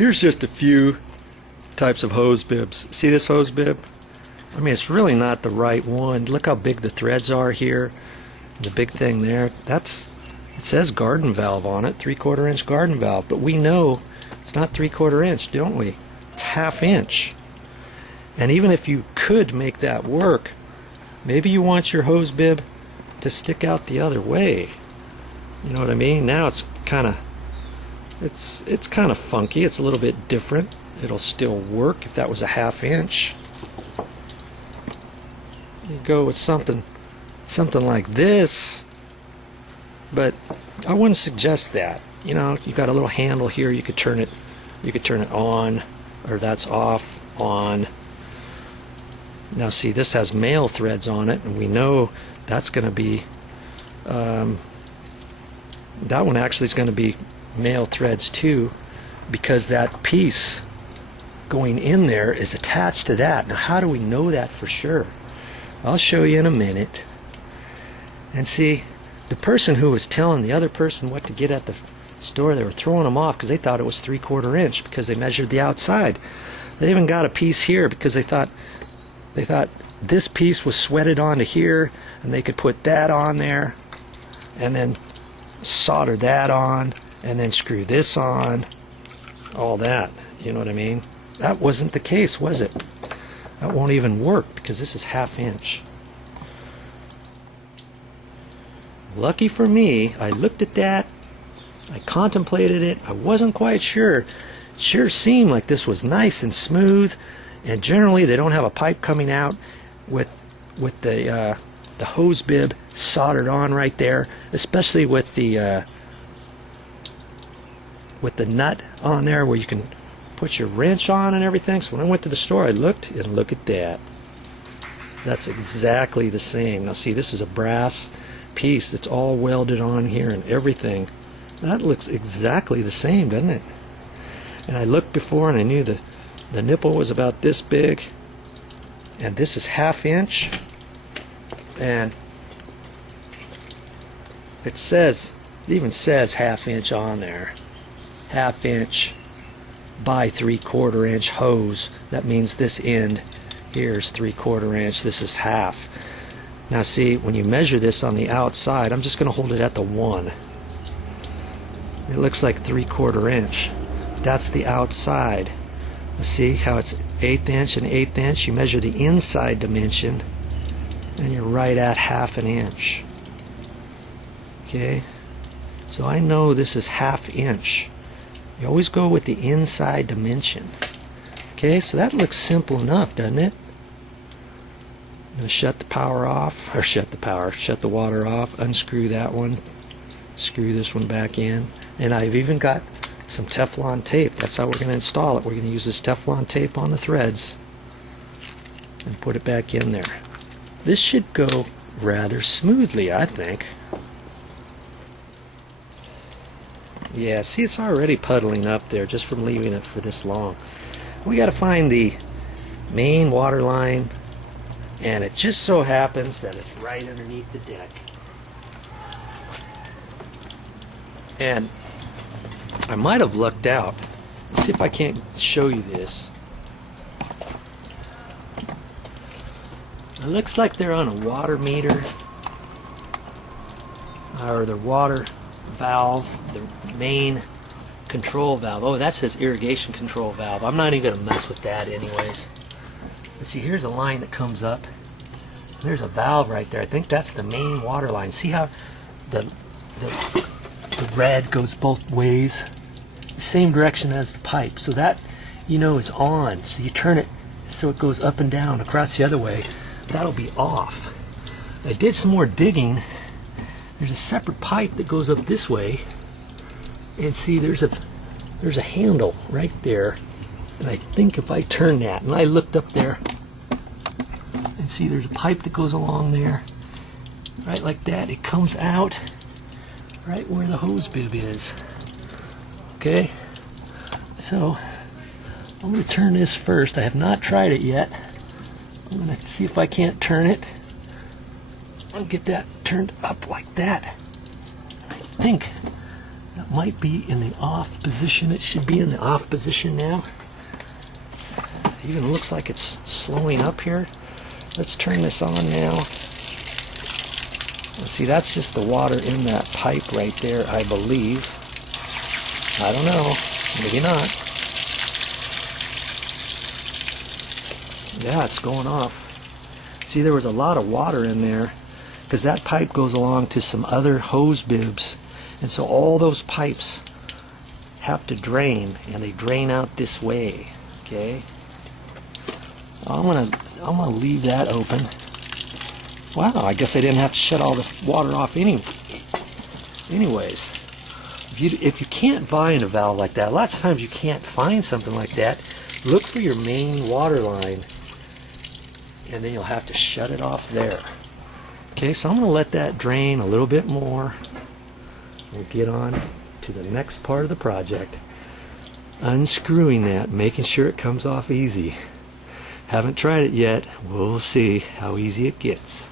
Here's just a few types of hose bibs. See this hose bib? I mean, it's really not the right one. Look how big the threads are here. The big thing there, it says garden valve on it, 3/4 inch garden valve, but we know it's not 3/4 inch, don't we? It's 1/2 inch. And even if you could make that work, maybe you want your hose bib to stick out the other way. You know what I mean? Now it's kind of funky. It's a little bit different. It'll still work if that was a 1/2 inch. You go with something like this, but I wouldn't suggest that. You know, you got a little handle here. You could turn it on, or that's off, on. Now see, this has male threads on it, and we know that's going to be that one actually is going to be male threads too, because that piece going in there is attached to that. Now how do we know that for sure? I'll show you in a minute. And see, the person who was telling the other person what to get at the store, they were throwing them off because they thought it was 3/4 inch because they measured the outside. They even got a piece here because they thought this piece was sweated onto here, and they could put that on there and then solder that on and then screw this on, all that. You know what I mean? That wasn't the case, was it? That won't even work because this is 1/2 inch. Lucky for me, I looked at that, I contemplated it, I wasn't quite sure. It sure seemed like this was nice and smooth, and generally they don't have a pipe coming out with the hose bib soldered on right there, especially with the nut on there where you can put your wrench on and everything. So when I went to the store, I looked, and look at that. That's exactly the same. Now see, this is a brass piece that's all welded on here and everything. That looks exactly the same, doesn't it? And I looked before and I knew the nipple was about this big, and this is 1/2 inch, and it even says 1/2 inch on there. 1/2 inch by 3/4 inch hose. That means this end here is 3/4 inch, this is 1/2. Now see, when you measure this on the outside, I'm just going to hold it at the 1. It looks like 3/4 inch. That's the outside. See how it's 1/8 inch and 1/8 inch? You measure the inside dimension, and you're right at 1/2 inch. Okay, so I know this is 1/2 inch. You always go with the inside dimension. Okay, so that looks simple enough, doesn't it? I'm going to shut the power off, or shut the water off, unscrew that one, screw this one back in, and I've even got some Teflon tape. That's how we're going to install it. We're going to use this Teflon tape on the threads and put it back in there. This should go rather smoothly, I think. Yeah, see, it's already puddling up there just from leaving it for this long. We got to find the main water line, and it just so happens that it's right underneath the deck. And I might have lucked out. Let's see if I can't show you this. It looks like they're on a water meter, or the water valve, the main control valve. Oh, that says irrigation control valve. I'm not even going to mess with that anyways. Let's see, here's a line that comes up. There's a valve right there. I think that's the main water line. See how the red goes both ways? The same direction as the pipe. So that, you know, is on. So you turn it so it goes up and down across the other way. That'll be off. I did some more digging. There's a separate pipe that goes up this way. And see, there's a handle right there. And I think if I turn that, and I looked up there, and see there's a pipe that goes along there, right like that. It comes out right where the hose bib is. Okay, so I'm going to turn this first. I have not tried it yet. I'm going to see if I can't turn it. I'll get that turned up like that. I think That might be in the off position. It should be in the off position now. It even looks like it's slowing up here. Let's turn this on now. See, that's just the water in that pipe right there, I believe. I don't know. Maybe not. Yeah, it's going off. See, there was a lot of water in there because that pipe goes along to some other hose bibs. And so all those pipes have to drain, and they drain out this way. Okay? I'm gonna leave that open. Wow, I guess I didn't have to shut all the water off anyways. If you can't find a valve like that, lots of times you can't find something like that, look for your main water line, and then you'll have to shut it off there. Okay, so I'm going to let that drain a little bit more. We'll get on to the next part of the project. Unscrewing that, making sure it comes off easy. Haven't tried it yet. We'll see how easy it gets.